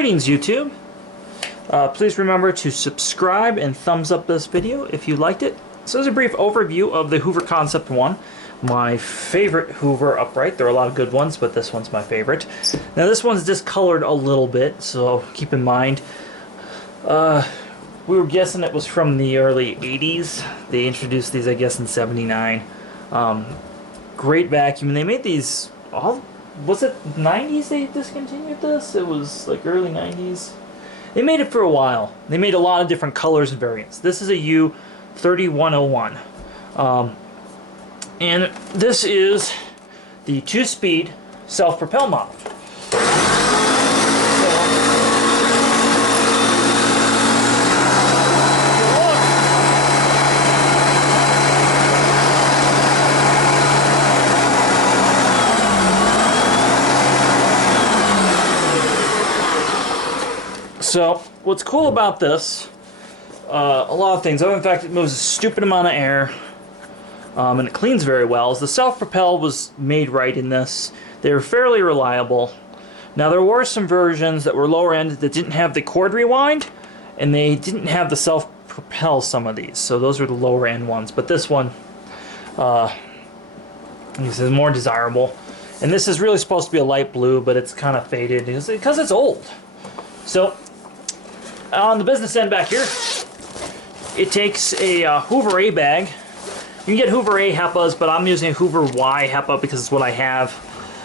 Greetings, YouTube. Please remember to subscribe and thumbs up this video if you liked it. So there's a brief overview of the Hoover Concept One, my favorite Hoover upright. There are a lot of good ones, but this one's my favorite. Now this one's discolored a little bit, so keep in mind. We were guessing it was from the early 80s. They introduced these, I guess, in 79. Great vacuum. And they made these all... Was it 90s they discontinued this? It was like early 90s. They made it for a while. They made a lot of different colors and variants. This is a u3101. And this is the 2-speed self-propel model. So, what's cool about this, a lot of things, in fact it moves a stupid amount of air, and it cleans very well, is the self-propel was made right in this. They were fairly reliable. Now there were some versions that were lower end that didn't have the cord rewind, and they didn't have the self-propel, some of these, so those were the lower end ones, but this one, this is more desirable. And this is really supposed to be a light blue, but it's kind of faded because it's old. So, on the business end back here, it takes a Hoover A bag. You can get Hoover A HEPAs, but I'm using a Hoover Y HEPA because it's what I have.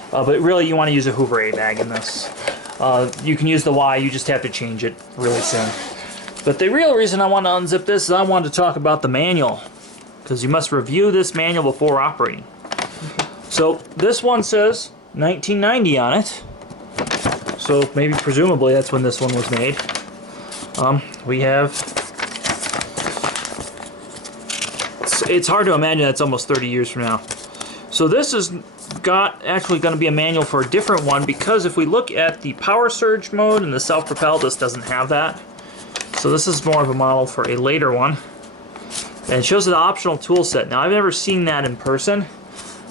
But really, you want to use a Hoover A bag in this. You can use the Y, you just have to change it really soon. But the real reason I want to unzip this is I wanted to talk about the manual, because you must review this manual before operating. So, this one says 1990 on it. So maybe presumably that's when this one was made. We have... It's hard to imagine that's almost 30 years from now. So this is actually going to be a manual for a different one, because if we look at the power surge mode and the self-propel, this doesn't have that. So this is more of a model for a later one. And it shows the optional tool set. Now I've never seen that in person.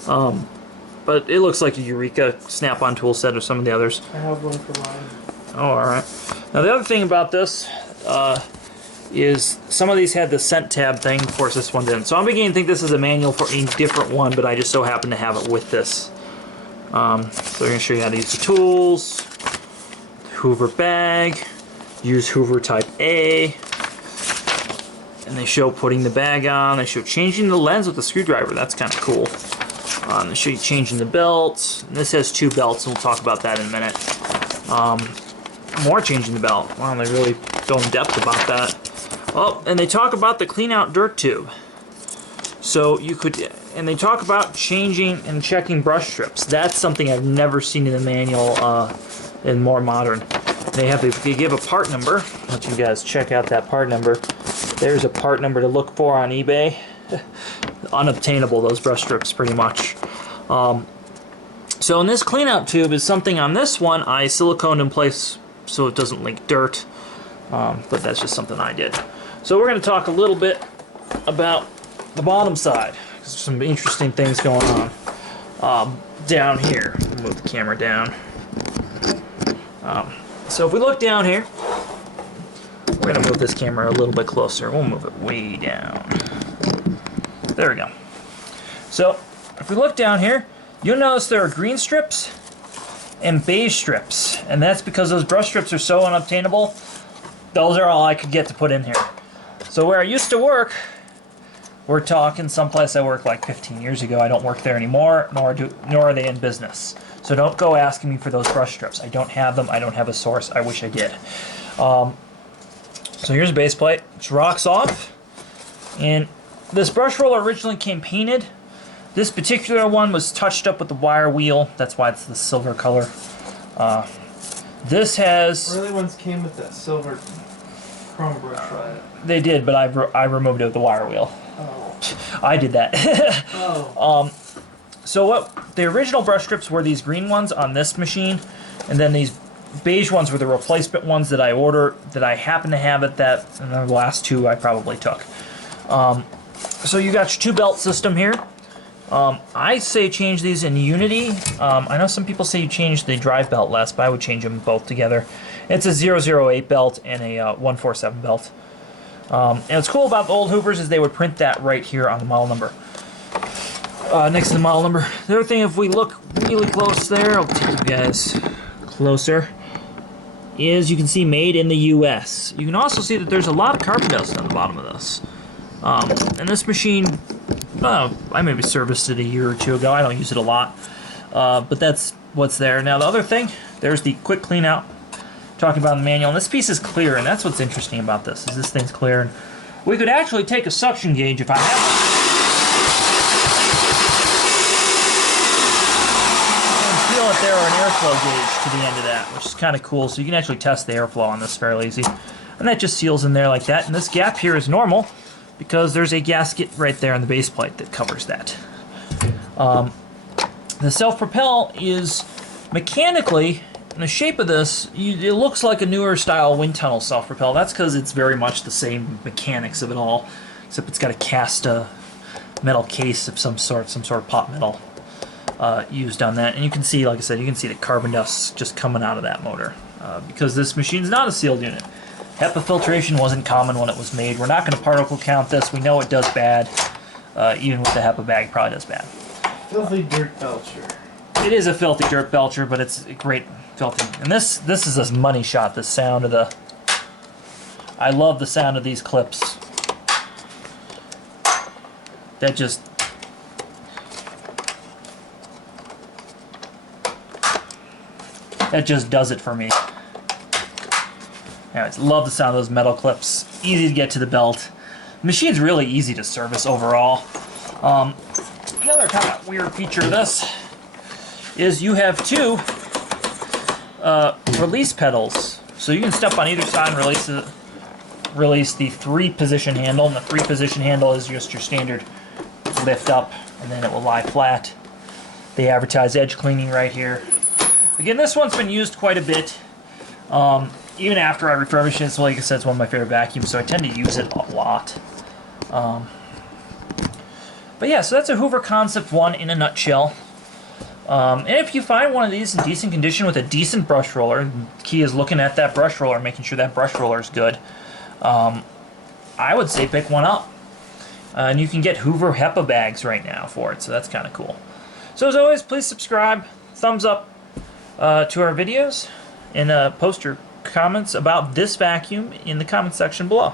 But it looks like a Eureka snap-on tool set or some of the others. I have one for mine. Oh, alright. Now the other thing about this is some of these had the scent tab thing. Of course this one didn't. So I'm beginning to think this is a manual for a different one, but I just so happen to have it with this. So we're going to show you how to use the tools, Hoover bag, use Hoover type A, and they show putting the bag on, they show changing the lens with the screwdriver. That's kind of cool. They show you changing the belts. And this has 2 belts, and we'll talk about that in a minute. More changing the belt. Wow, they really go in depth about that. Oh, and they talk about the clean out dirt tube. So you could, and they talk about changing and checking brush strips. That's something I've never seen in the manual in more modern. They give a part number. I'll let you guys check out that part number. There's a part number to look for on eBay. Unobtainable, those brush strips, pretty much. So in this cleanout tube is something on this one I siliconed in place so it doesn't leak dirt, but that's just something I did. So we're going to talk a little bit about the bottom side. There's some interesting things going on down here. Move the camera down. So if we look down here, we're going to move this camera a little bit closer. We'll move it way down. There we go. So, if we look down here, you'll notice there are green strips and beige strips. And that's because those brush strips are so unobtainable. Those are all I could get to put in here. So where I used to work, we're talking someplace I worked like 15 years ago. I don't work there anymore, nor are they in business. So don't go asking me for those brush strips. I don't have them. I don't have a source. I wish I did. So here's a base plate. It rocks off. And this brush roller originally came painted. This particular one was touched up with the wire wheel. That's why it's the silver color. This has... Early ones came with that silver chrome brush, right? They did, but I removed it with the wire wheel. Oh. I did that. Oh. So what the original brush strips were these green ones on this machine, and then these beige ones were the replacement ones that I ordered that I happen to have at that, and the last 2 I probably took. So you got your 2-belt system here. I say change these in unity. I know some people say you change the drive belt less, but I would change them both together. It's a 008 belt and a 147 belt. And what's cool about the old Hoovers is they would print that right here on the model number. Next to the model number. The other thing, if we look really close there, I'll take you guys closer, is you can see made in the US. You can also see that there's a lot of carbon dust on the bottom of this. And this machine, I maybe serviced it a year or two ago. I don't use it a lot. But that's what's there. Now the other thing, there's the quick clean out. Talking about the manual, and this piece is clear, and that's what's interesting about this, is this thing's clear. And we could actually take a suction gauge if I have one. And feel it there, or an airflow gauge to the end of that, which is kind of cool. So you can actually test the airflow on this fairly easy. And that just seals in there like that. And this gap here is normal because there's a gasket right there on the base plate that covers that. The self-propel is mechanically, in the shape of this, it looks like a newer style wind tunnel self-propel. That's because it's very much the same mechanics of it all, except it's got a cast metal case of some sort of pot metal used on that. And you can see, like I said, you can see the carbon dust just coming out of that motor because this machine's not a sealed unit. HEPA filtration wasn't common when it was made. We're not going to particle count this. We know it does bad. Even with the HEPA bag, it probably does bad. Filthy dirt belcher. It is a filthy dirt belcher, but it's a great filthy. And this is a money shot, the sound of the... I love the sound of these clips. That just... That just does it for me. Anyways, love the sound of those metal clips. Easy to get to the belt. The machine's really easy to service overall. Another kind of weird feature of this is you have two release pedals. So you can step on either side and release the 3-position handle. And the 3-position handle is just your standard lift up, and then it will lie flat. They advertise edge cleaning right here. Again, this one's been used quite a bit. Even after I refurbish it, so like I said, it's one of my favorite vacuums, so I tend to use it a lot. But yeah, so that's a Hoover Concept One in a nutshell. And if you find one of these in decent condition with a decent brush roller, the key is looking at that brush roller, making sure that brush roller is good, I would say pick one up. And you can get Hoover HEPA bags right now for it, so that's kind of cool. So as always, please subscribe, thumbs up to our videos, and post your comments about this vacuum in the comment section below.